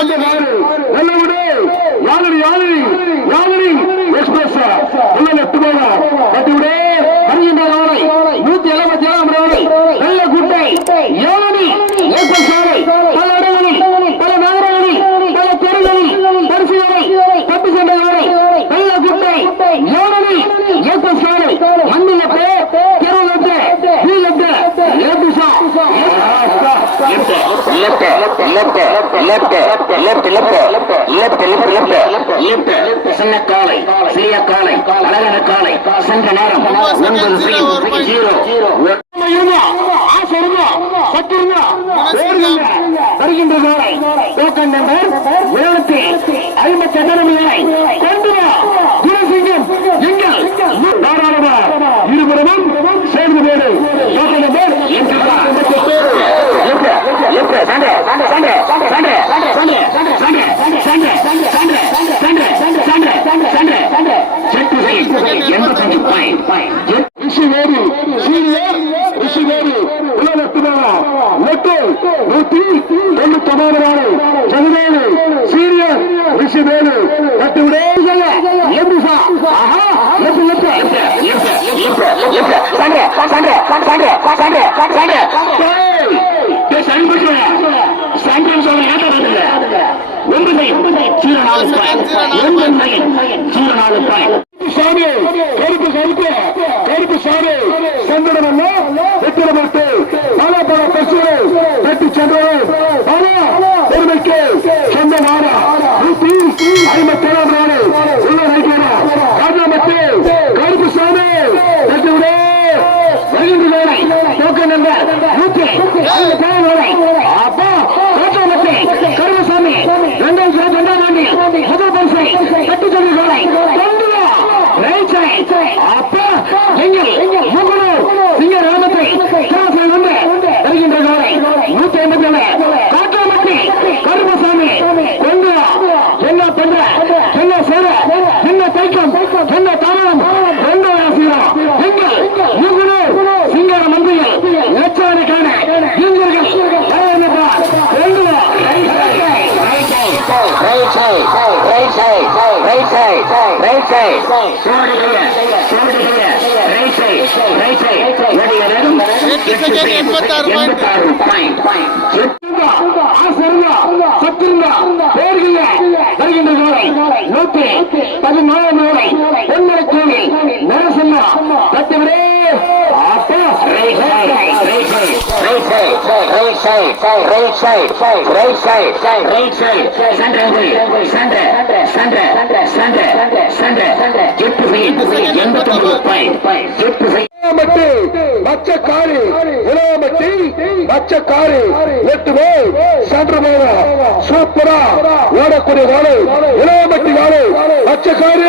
¿Dónde va left, left, left, left, left, left, left, left. சின்ன காலை சிறிய காலை அழகான காலை சென்ற நேரம் ஒன்பது ஜீரோ வருகின்ற நாளை டோக்கன் நம்பர் எழுநூத்தி ஐம்பத்தி எட்டாம் கொண்டு வா. குணசிங்கம் எங்கள் நாடாளுமன்ற இருபுறமும் சேர்ந்து போடு. நூத்தி தொண்ணூத்தி ஒன்பது நாலு பதினேழு சீரியஸ் ரிஷிபேலு பத்து விடைகள் எம்பிசா ஆஹா. எப்பு எப்பு? எப்பு எப்பு எப்பு Sunday Sunday Sunday Sunday Sunday கருப்பு கருப்பு கருப்பு. சாமி. சந்திரமல்ல வித்திரமர்த்த சென்றவர் பெருமைக்கு சொந்தமான நூத்தி ஐம்பத்தி ஏழாம் நாடு உள்ள நடிக்கிறா ராஜாமத்து கருப்பு சாமி மகிழ்ந்து வேலை நோக்க நண்பர் நூத்தி ஐம்பத்தி ஏழாம் நாடு அப்பா ராஜாமத்து கருமசாமி ரெண்டாயிரத்தி இருபத்தி ரைட் சைடு சோடு செய்ய சோடு செய்ய ரைட் சைடு ரைட் சைடு உடைய நேரம் எண்பத்தாறு பாயிண்ட் வருகின்ற காலை நூத்தி பதினாலு கோடி ஒன்னரை கோடி right side right side right side right side right side சென்ற சென்ற சென்ற சென்ற சென்ற சென்ற எட்டு ஃபீல் எண்பத்தி ஒன்பது பாயிண்ட் எட்டு ஃபீல் மட்டு மச்ச காரி இளையமட்டி மச்ச காரி எட்டு மேல் சென்ற மேல சூப்பரா ஓடக்கூடிய வாழை இளையமட்டி வாழை மச்ச காரி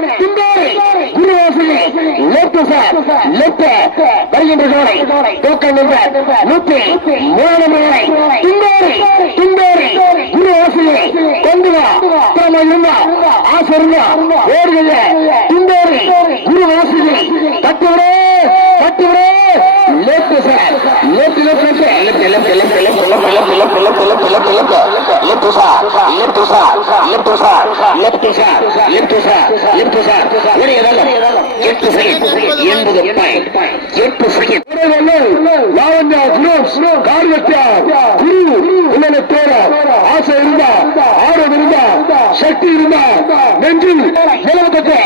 நெட்ட வருகின்ற சோலை தோக்க நின்ற நூற்றி மூணு முறை திண்டோரி திண்டோரி குரு ஆசையை கொண்டு வா. திறமை இருந்தா ஆசை ஆசை இருந்தா ஆர்வம் இருந்தா சக்தி இருந்தா நெஞ்சில் எழுபத்தெட்டு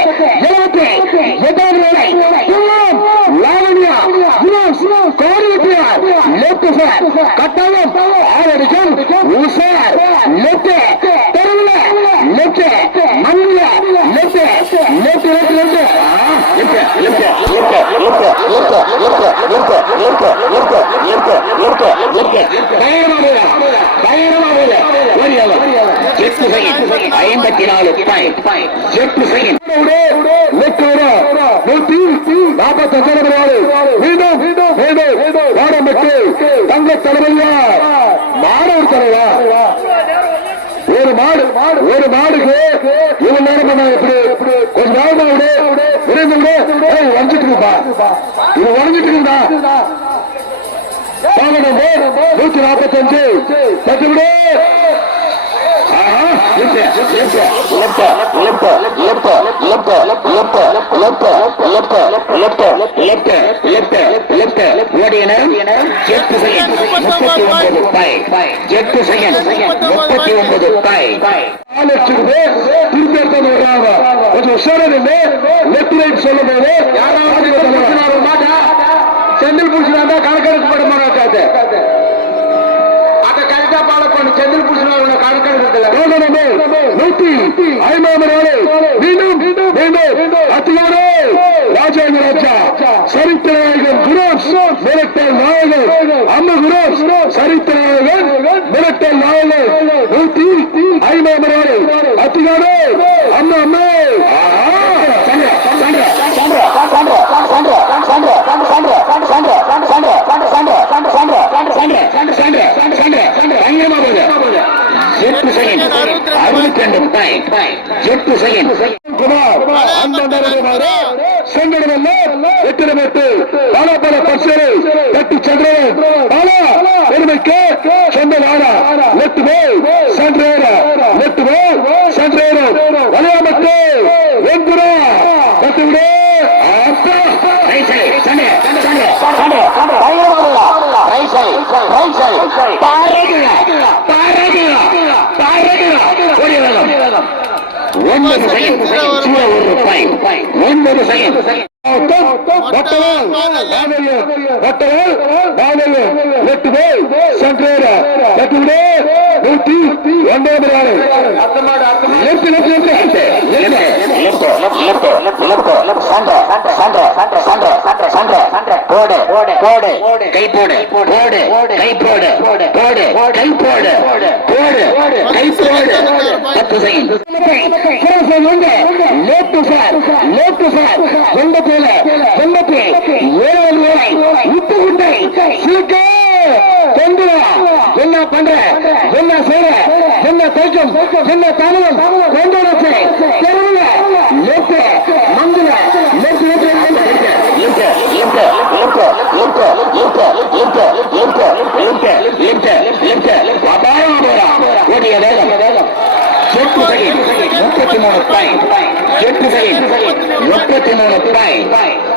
புகார் கட்டாயம் ஆரடிக்கும் உசார் லெப்ட் தெருவில் லெப்ட் மண்ணில லெப்ட் லெப்ட் லெப்ட் லெப்ட் ஐம்பத்தி நாலு நூத்தி நாற்பத்தி அஞ்சு மீண்டும் மீண்டும் மாடு ஒரு மாடுக்கு இவ்வளவு நேரம் இப்படி கொஞ்ச நேரமா விடு விரைந்து உடஞ்சிட்டு இருக்குப்பா இது உடஞ்சிட்டு இருக்குதா நூத்தி நாற்பத்தி அஞ்சு பத்து விடு முப்பத்தி ஒன்பது ஆலோசிக்குது திருத்தம் கொஞ்சம் உஷாரா நின்று லெப்ட் ரைட் சொல்லும் போது யாராவது மாட்டா செந்தில் பூசினா கணக்கெடுப்பு பண்ண மாட்டாது அதை கரெக்டா பாலோ பண்ணு. செந்தில் பூசினா கணக்கெடுக்கிறது நூத்தி ஐம்பது மீண்டும் ராஜேந்திர ராஜா சரித்திர நாயகன் குரோஸ் மிரட்டல் நாயகன் அம்ம குரோஸ் சரித்திர நாயகன் மிரட்டல் நாயகன். நூத்தி ஐம்பது நாளு அத்தியாரே அம்மா அம்மா. அறுபத்தி ரெண்டு எட்டு செகண்ட். குமார் அந்த வெற்றிடமிட்டு பல பல பரிசுகளை கட்டி சென்றவன் பல பெருமைக்கு சொந்த நாடா நெட்டு போய் சென்றேரா நெட்டு போய் சென்றேரும் வலையாமத்து என்கிறா கத்துவிட சண்டை சண்டை சண்டை சண்டை சண்டை ஒன்பது செகண்ட். ஜீரோ ஒரு பாயிண்ட் ஒன்பது செகண்ட். நூற்றி ஒன்பது லெப்ட் லெப்ட் லெப்ட் கை போடு. போடு கை போடு. போடு கை போடு. போடு கை போடு பத்து செகண்ட். லோட்டு சார். சார். ஏழு வேலை உப்பு குண்டை என்ன பண்ற. என்ன செய்ற என்ன தைக்கும் என்ன தமிழம் கொண்டு வச்சு ஓடிய வேகம். எட்டு செகண்ட் முப்பத்தி மூணு பாய் எட்டு செகண்ட் முப்பத்தி மூணு பாய்